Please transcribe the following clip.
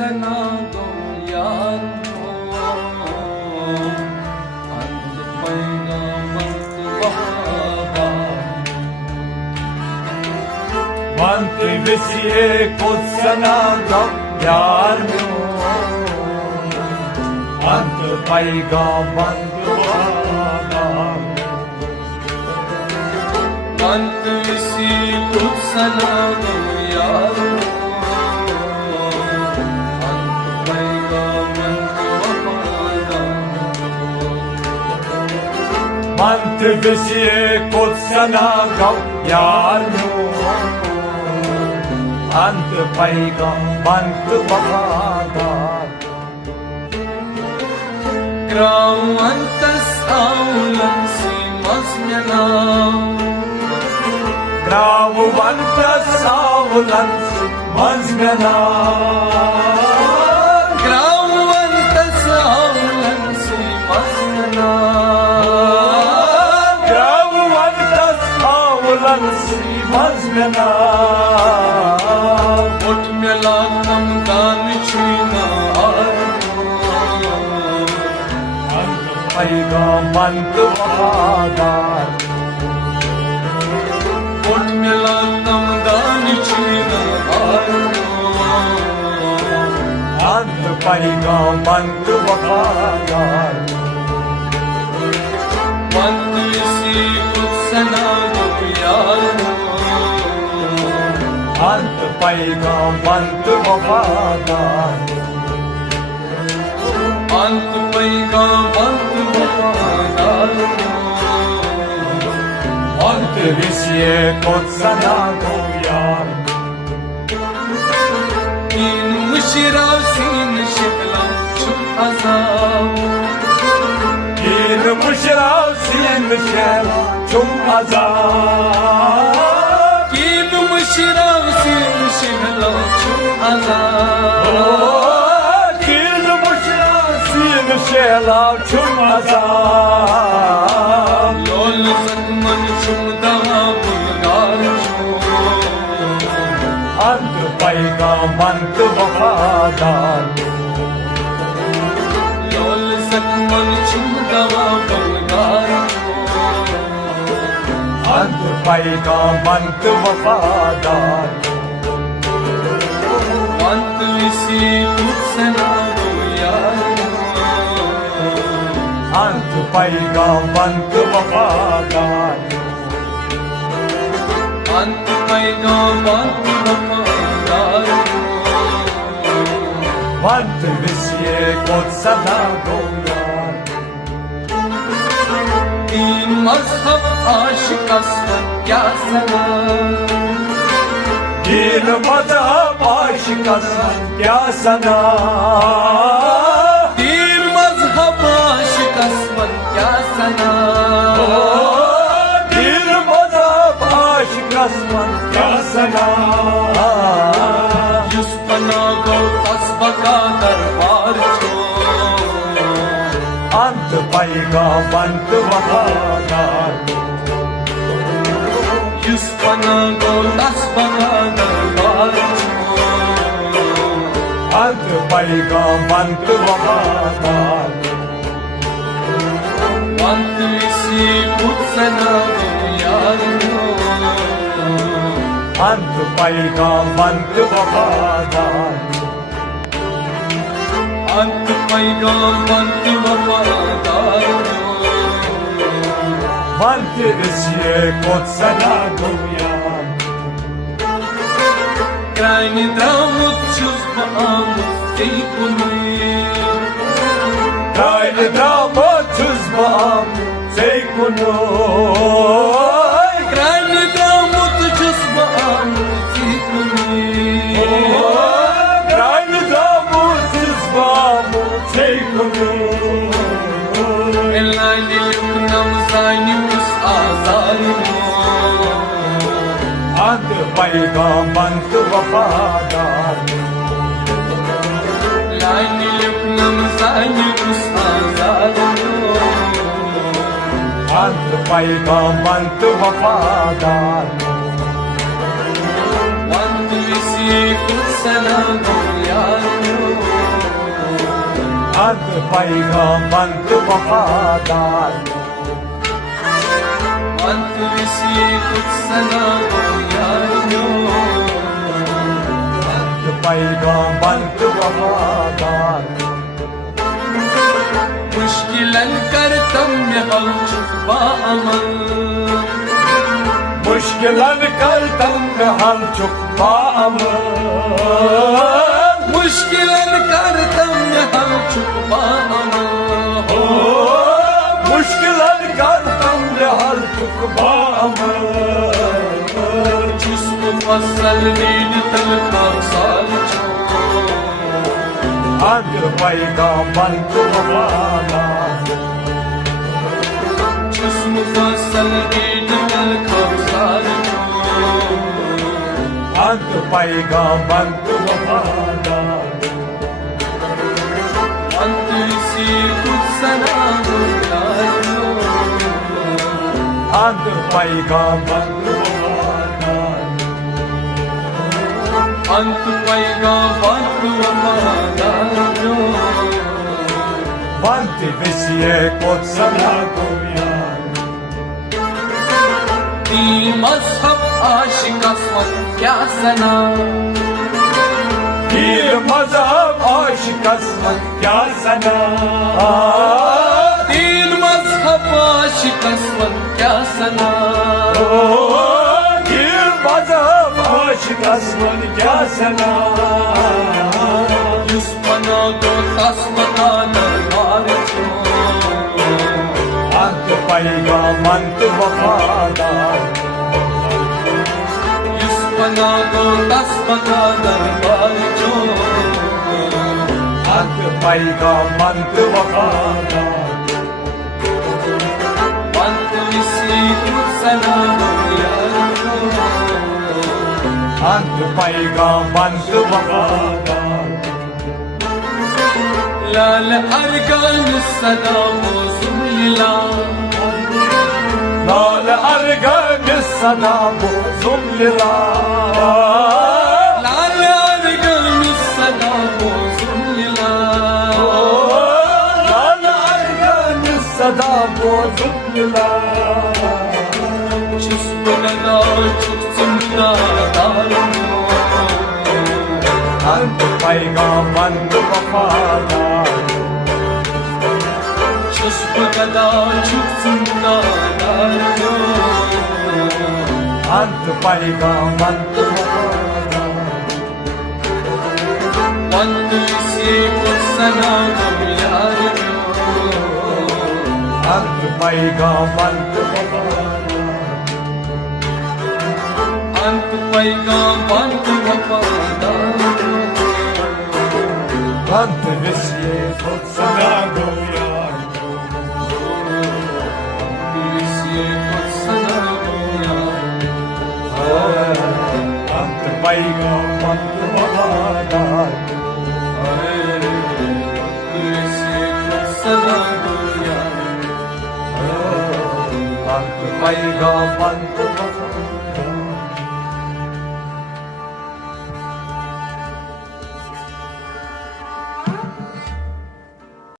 sana go yaar ant paygambant wafada Mant visiye kod sana go yaar ant paygambant wafada ant visi kod sana go yaar Mant visiye kod sana go yaar ant paygambant wafada Grau antas aulan si masmena Grau antas aulan si masmena Grau antas aulan si masmena Grau antas aulan si masmena Ot melanam dan china paygambant wafada Ot melanam dan china ant paygambant wafada ant visi kod sana go yaar ant paygambant wafada ant paygambant wafada ant visiye kod sana go yaar in mushra sin shikla shub azab Gir mushra sin shela chum azab in mushra sin shikla shub azab Gir mushra sin shela chum azab lol zakman shub dawa bulgar ant paygambant wafada lol zakman shub dawa bulgar ant paygambant wafada ant visi kod sana go yaar ant paygambant wafada ant paygambant wafada ant visiye kod sana go yaar Din mazhab aşık aslan kya sana Din mazhab aşıkasın kya sana Din mazhab aşık aslan kya sana Din mazhab aşıkasın kya sana Yüz bana gol asbaka darbar ço ant paygambant wafada Yüz bana gol asbaka darbar ço ant paygambant wafada Ant visi kod sana go yaar ant paygambant wafada ant paygambant wafada ant visiye kod sana go yaar Krajni dramut čuz ba'amut sejkuni Krajni dramut čuz ba'amut sejkuni Krajni dramut čuz ba'amut sejkuni Krajni dramut čuz ba'amut sejkuni Elayli yuknam zaynim us azalimo ant paygambant wafada Layli yuknam zaynim us azalimo ant paygambant wafada Ant visi kod sana go yaar अंत पैगामंत वफादार अंत इसी कुछ सना दो यारियों अंत पैगामंत वफादार मुश्किलन कर्तव्य हल छुपा अमल मुश्किलन कर्तव्य हल छुपा अमल मुश्किलन कर्तव्य हल छुपा अमल हो मुश्किलन कर्तव्य हल छुपा अमल जिस्म फसल नीड तल का साल अंत पैगामंत वफादार जिस्म फसल नीड तल का साल अंत पैगामंत वफादार अंत इसी कुछ सना दो यारियों अंत पैगामंत वफादार अंत पैगामंत वफादारों Vanti visiye kotsana goyan दीन मजहब आशिक असमत क्या सना Pir mazhab aşık asmak kya sana दीन मजहब आशिक असमत क्या सना Pir mazhab aşık asmak kya sana दुश्मनों को तस्मता दरबार Ant पैगामंत वफादार दुश्मनों को तस्मता दरबार Ant पैगामंत वफादार अंत इसी कुछ सना दो यारियों Ant पैगामंत वफादार लाल अरगान सदा मोजुला Lal argan sana bozum lila लाल अरगान सदा मोजुला Lal argan sana bozum lila Çüspelada çıksında darım Ant पैगामंत वफादार Çüspelada çıksında darım Ant पैगामंत वफादार Vantu isi kutsana yarim Ant पैगामंत वफादार अंत पैगामंत वफादार Ant visiye kotsana goyan इसी कुत्सना Ant पैगामंत वफादार इसी कुत्सना Ant पैगामंत वफादार